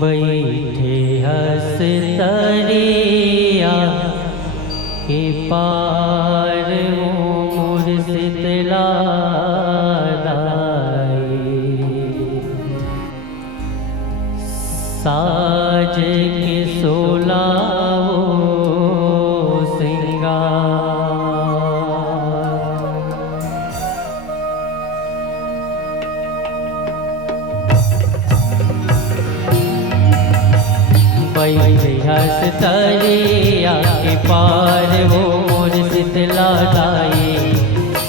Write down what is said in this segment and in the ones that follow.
बैठे हंसतरिया के पार मोर शीतला साज के सोलावो बैठे हंसतरिया के पार वो मोर शीतला दाई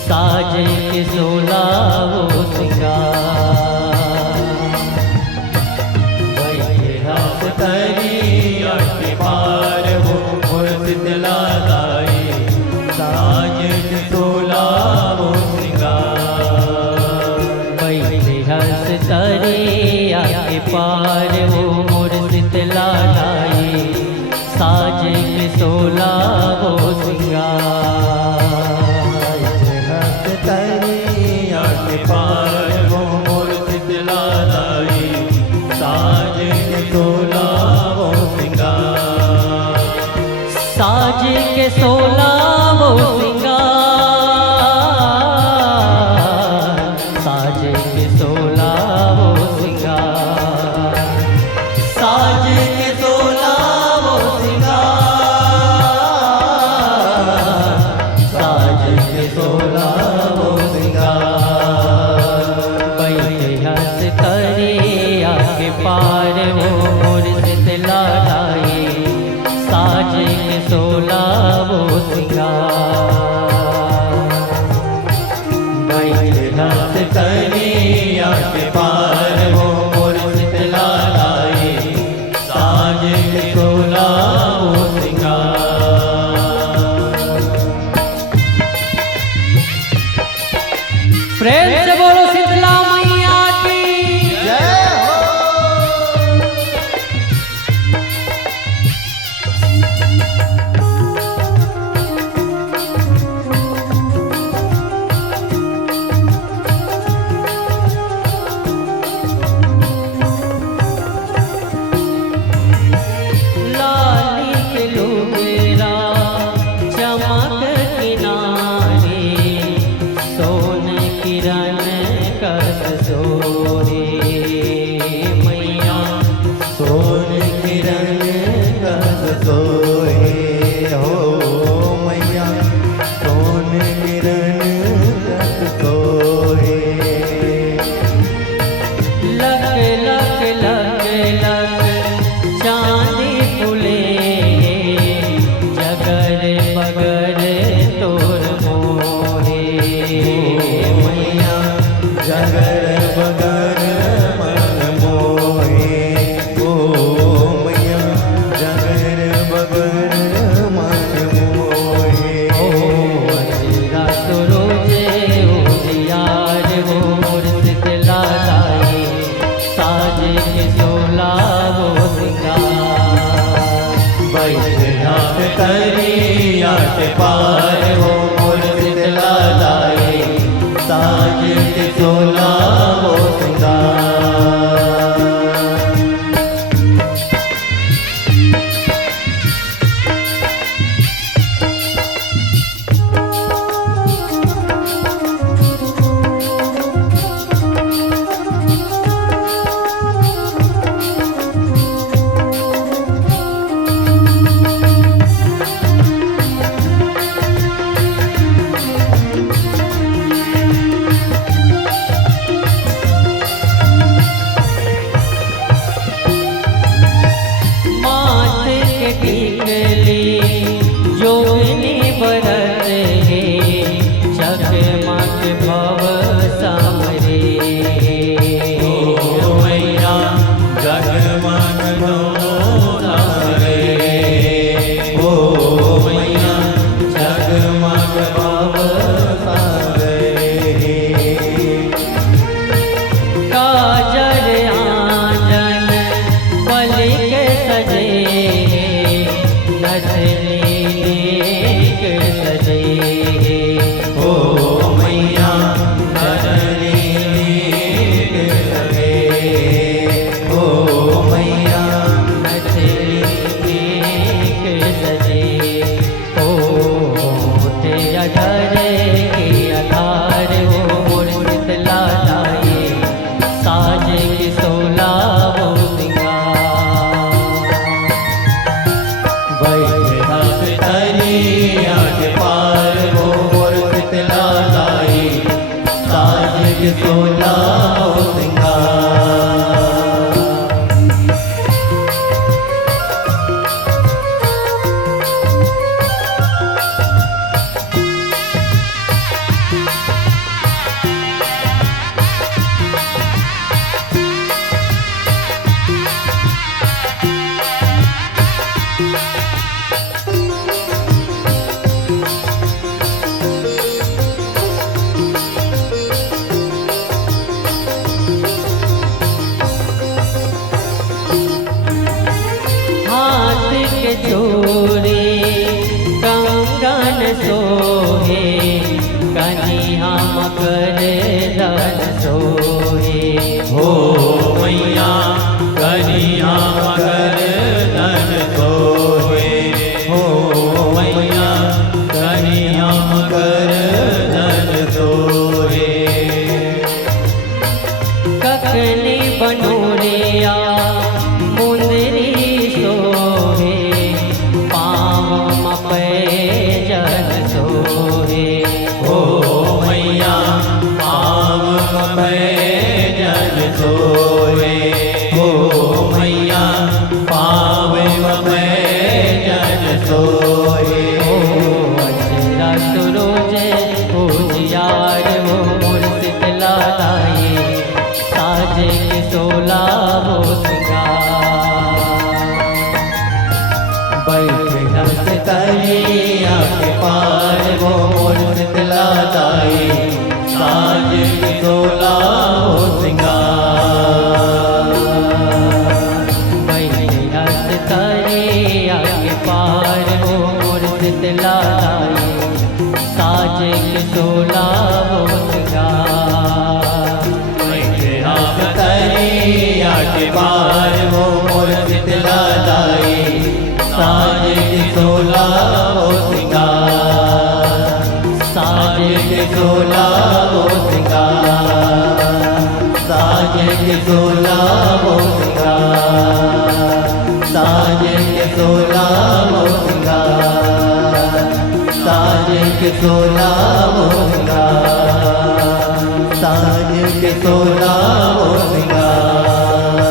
साज के सोलावो सिंगार। बैठे हंसतरिया के पार वो मोर शीतला दाई साज के सोलावो सिंगार। बैठे हंसतरिया के पार वो मोर शीतला दाई साज के सोलावो सिंगार। हंसतरिया के पार वो मोर शीतला दाई साज के सोलावो सिंगार। साज के सोलावो सिंगार, साज के सोलावो सिंगार, साज के सोलावो सिंगार, साज के सोलावो सिंगार। बैठे हंसतरिया के पार वो मोर शीतला दाई साज के सोलावो सिंगार। बैठे हंसतरिया के पार वो मोर शीतला दाई साज के सोलावो सिंगार। प्रेम से बोलो शीतला मैया की जय हो। लाली के लुगेरा चमक किनारे सोन किरण कस सोहे मैया। सोन किरण कस सोहे हो मैया, सोन किरण कस सोहे। लग लग लग लग चांदी फुले जगर बगर तोर मोहे मैया। जगर बगर मन मोहे ओ मैया, जगर बगर मन मोहे। ओ अजरा सुरोजे उजियार वो मोर शीतला दाई साज अगनी बनोरिया मुंदरी सोहे पाँव पैजन सोहे ओ मैया पाव पैजन सोए ओ मैया पाव पैजन सोए अचरा सुरोजे उजियार वो मोर शीतला लाई साजे के सोला वो सिंगार बैठे हंस तरिया के पार वो मोर शीतला दाई साज के सोला हो सिंगार बैठे हंस तरिया के पार वो मोर शीतला लाई साजे के सोला वो सिंगार बैठे हंस तरिया के पार वो मोर शीतला दाई साज के सोला हो सिंगार साज के सोला हो सिंगार साज के सोला हो सिंगार साज के सोला हो सिंगार साज के सोला हो सिंगार साज के सोला हो सिंगार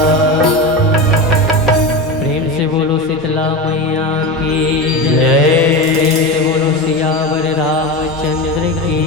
प्रेम से बोलो शीतला मैया की जय। प्रेम से बोलो सियावर रामचंद्र की